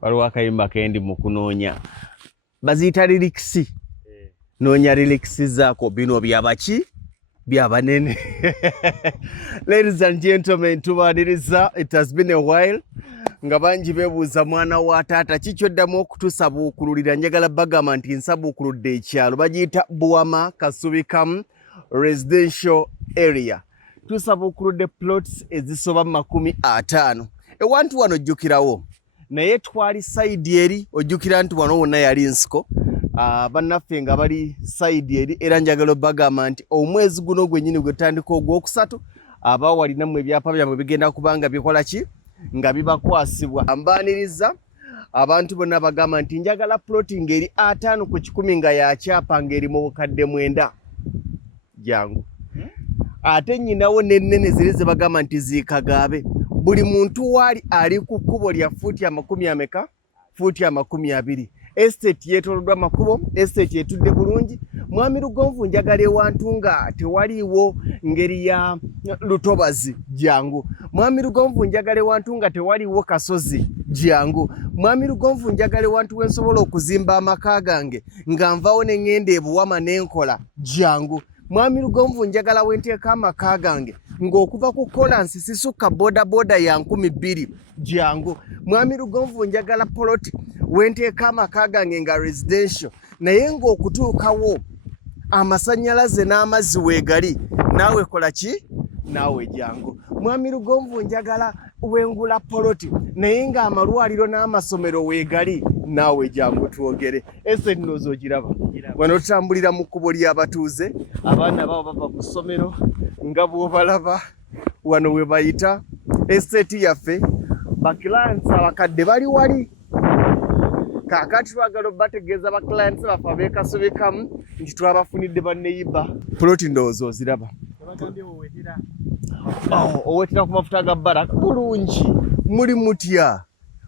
waliwo akayimba kendi mu kunoonya baziyita lirikisi noonya lirikisi zaako bino byabaki byabanene. Ladies and gentlemen, tubaaniriza, it has been a while nga bangi beebuuza mwana wa taata kiki oddamu okutusabuukululira. Njagala bagamba nti nsabuukuludde ekyalo bagiyita Buwama Kasubikamu residential area. Tusabuukuludde plots ezisoba 50. Ewantu wano ojjukirawo naye twali side eri ojjukira nti wano wonna yali nsiko. Bannaffe nga bali side eri era njagala bagamba nti omwezi guno gwennyini gwetandika ogwokusatu abawalinamu ebyapa byabwe bigenda kubanga bikola ki nga bibakwasibwa. Mbaaniriza abantu bonna bagamba nti njagala plotting eri 5 ku 10 nga yakyapa ngeri mu bukadde 9 jangu. Ate nyinawo nennene ziri ze bagamba nti ziikagaabe. Buli muntu wali ali ku kkubo lya fuuti 10 fuuti 20. Estate yetoloddwa makubo, estate etudde bulungi. Mwami Lugonvu njagala ewantu nga tewaliwo ngeri ya lutobazi jangu. Mwami Lugonvu njagala ewantu nga tewaliwo kasozi jangu. Mwami Lugonvu njagala ewantu wensobola okuzimba amaka gange nga nvawo ne ngenda e Buwama n'enkola jangu. Mwami Lugonvu njagala wenteeka amaka gange ng'okuva ku Kolansi sisuka boda ya 20,000 jangu. Mwami Lugonvu njagala poloti wenteeka amaka gange nga residential naye ng'okutuukawo amasannyalaze n'amazzi weegali naawe kola ki naawe jangu. Mwami Lugonvu njagala wengula poloti naye nga amalwaliro n'amasomero weegali naawe jangu twogere. Ese nnoozi ogiraba wano tutambulira mu kkubo ly'abatuuze abaana babo bava ku ssomero nga bw'obalaba wano we bayita estate yaffe. Baklients abakadde bali wali kaakati twagala bategeeza baklients baffe abeekasubikamu nti twabafunidde banneyiba. Poloti ndowooza oziraba owetera ku mafuta ga Baraka bulungi. Muli mutya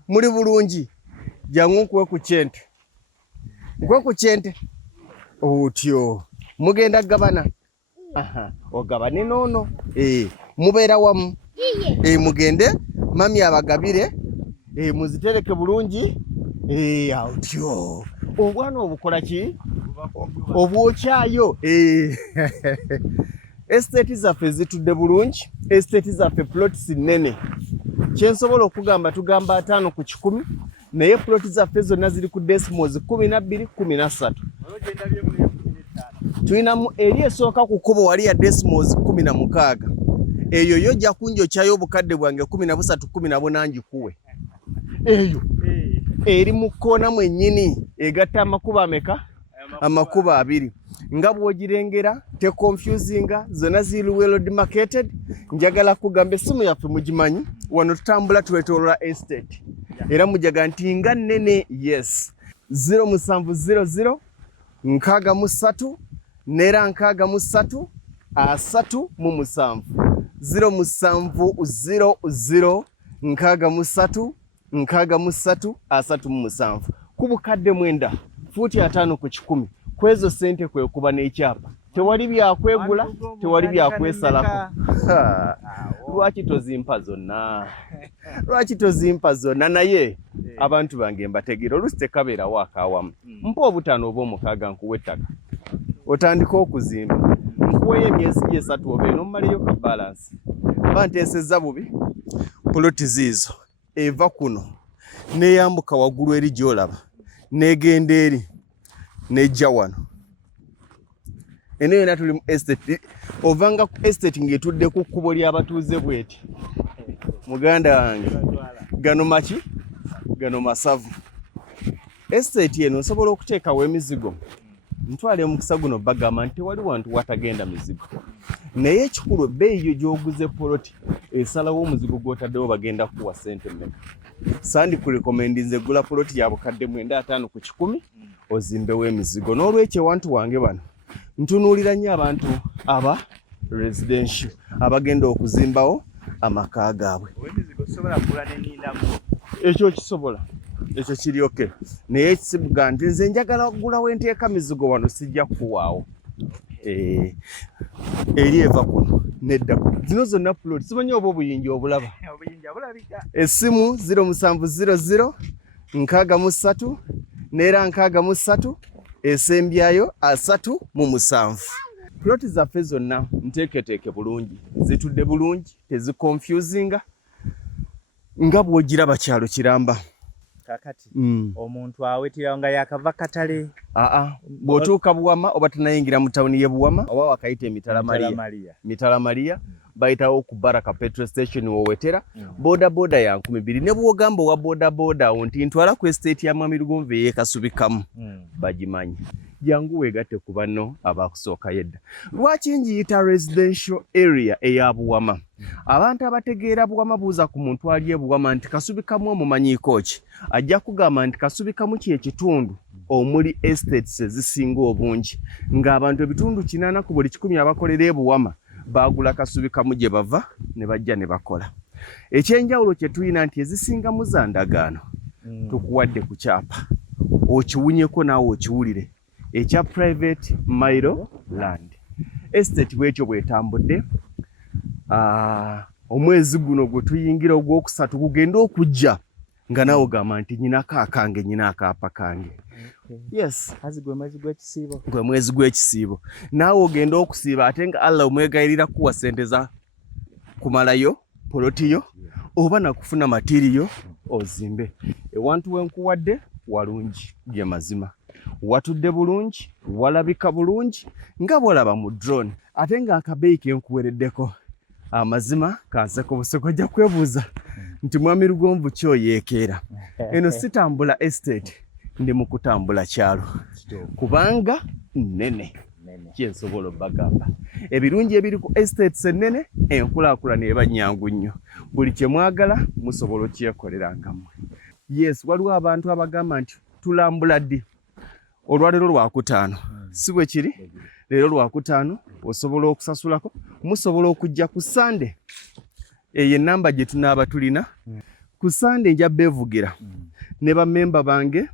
muli bulungi jangu nkuwe ku kyente nkwe ku kyente otyo mugenda gabana. Ogabane noono mubeera wamu mugende mami abagabire muzitereke bulungi otyo obwana obukola ki obwokyayo. Estate zaffe zitudde bulungi, estate zaffe plots nnene. Kyensobola okugamba tugamba 5 ku 10 naye plot zaffe zonna ziri ku decimals 12, 13. Tulinamu eri esooka ku kkubo wali ya decimals 16. Eyo yo jja kunjokyayo obukadde bwange 13, 14 ngikuwe. Eyo eri mu kkoona mwennyini egatta amakubo ameka? Amakubo 2. Nga bw'ogirengera te confusinga zonna ziri well demarcated. Njagala kugamba essimu yaffe mugimanyi wano tutambula twetolola estate era mujaga nti nga nnene. Yes 0700 63 nera 63 37 0700 63 37 ku bukadde 9 fuuti 5 ku 10. Kwezo sente kwe kuba n'ekyapa tewali byakwegula tewali byakwesalako. Lwaki tozimpa zonna naye abantu bange mbategeera oluusi tekabeera waakawamu. Mpa obutano oba 6 nkuwe ettaka otandika okuzimba nkuweyo emyezi 3 oba n'omaleyo ka balance. Banteesezza bubi poloti ziizo eva kuno neeyambuka waggulu eri gy'olaba n'egenda eri nejja wano. Eno yona tuli mu estate ovanga ku estate ng'etudde ku kkubo ly'abatuuze bweti. Muganda wange gano maki gano masavu. Estate eno nsobola okuteekawo emizigo ntwale omukisa guno bagamba nti wali wantu watagenda mizigo naye ekikulu ebbeeyi yo gy'oguze poloti esalawo omuzigo gw'otaddewo bagenda kuwa sente mmeka. Sandi kurekomendinze gula poloti ya bukadde 5 ku 10 ozimbewo emizigo. N'olwekyo ewantu wange bano ntunuulira nnyo abantu aba residential abagenda okuzimbawo amaka gaabwe. Ekyo kisobola ekyo kiri okay naye ekisibuga nti nze njagala okugula wenteeka mizigo wano sijja kuwaawo. Eri eva kuno nedda zino zonna plot simanyi oba obuyinja obulaba Essimu 0700 63 nera 63 esembyayo 37. Ploti zaffe zonna nteeketeeke bulungi, zitudde bulungi, tezikonfusinga nga bw'ogiraba kyalo kiramba. Kakati omuntu awetira nga yakava katale bw'otuuka Buwama oba tunayingira mu tawuni ye Buwama oba wakayita Mitala Maria bayitawo ku Baraka petrol station wowetera boda ya 200 ne bwogamba wa boda nti ntwala ku estate ya Mwami Lugonvu ey'ekasubikamu bagimanyi jangu wegatte ku banno abakusooka yedda. Lwaki njiyita residential area eya Buwama? Abantu abategeera Buwama buuza ku muntu ali e Buwama nti kasubikamu omumanyiiko ki, ajja kugamba nti kasubikamu ky'ekitundu omuli estates ezisinga obungi ng'abantu ebitundu 80 ku buli 100 abakolera e Buwama baagula kasubikamu gye bava ne bajja ne bakola. Ekyenjawulo kye tuyina nti ezisingamu za ndagaano tukuwadde ku kyapa okiwunyeko naawe okiwulire ekya private Mailo land estate bwekyo bwetambudde. Omwezi guno gwe tuyingira ogwokusatu kugenda okujja nga naawe ogamba nti nyina kaakange nyina akaapa kange. Yes, gwe mwezi gw'ekisiibo naawe ogenda okusiiba ate nga Allah omwegayirira kuwa sente za kumalayo polotiyo oba nakufuna matiriyo ozimbe. Ewantu wenkuwadde walungi bye mazima, watudde bulungi, walabika bulungi nga bwolaba mu drone ate nga akabeeyi kenkuwereddeko amazima kanseko buseko ojja kwebuuza nti Mwami Lugonvu kyoyeekeera. Eno sitambula estate, ndi mu kutambula kyalo kubanga nnene kyensobola obbagamba. Ebirungi ebiri ku estates ennene enkulaakulana eba nnyangu nnyo, buli kye mwagala musobola okyekolera ngammwe. Yes, waliwo abantu abagamba nti tulambula ddi. Olwaleero Lwakutaano si bwe kiri? Leero Lwakutaano osobola okusasulako, musobola okujja ku Sunday. Eyo ennamba gye tunaaba tulina ku Sunday nja beevugira ne bammemba bange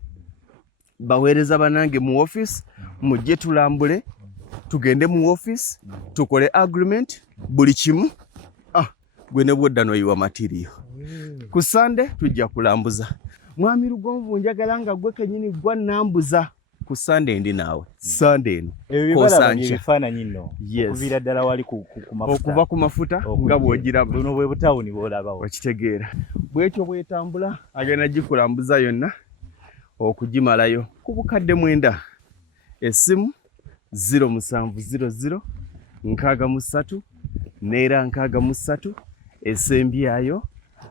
baweereza banange mu office, mujje tulambule tugende mu office tukole agreement buli kimu. Gwe ne bwodda n'oyiwa matiriyo. Ku Sunday tujja kulambuza. Mwami Lugonvu njagala nga gwe kennyini gwa nambuza. Ku Sunday ndi naawe. Sunday eno ebifaananyi nno okuviira ddala wali ku mafuta, okuva ku mafuta nga bw'ogiraba buno bwe butawuni bw'olabawo okitegeera. Bwekyo bwetambula agenda gikulambuza yonna okugimalayo ku bukadde 9. Essimu 0700 63 nera 63 esembyayo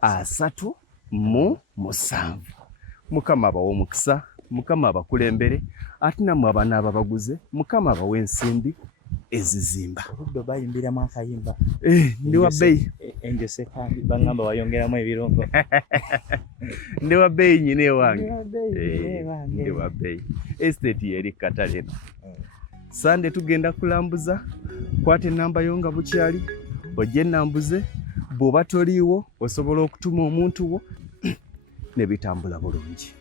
37. Mukama abawa omukisa, Mukama abakulembere ate nammwe abaana ababaguze, Mukama abawa ensimbi ezizimba. Obudde bayimbiramu akayimba ndi wa bbeeyi enjose kandi bangamba wayongeramu ebirongo. Ndi wa bbeeyi nyine ewange, ndi wa bbeeyi. Estate yeri katale eno. Sunday tugenda kulambuza, kwate ennamba yo nga bukyali ojje nambuze. Bw'oba toliiwo osobola okutuma omuntu wo ne bitambula bulungi.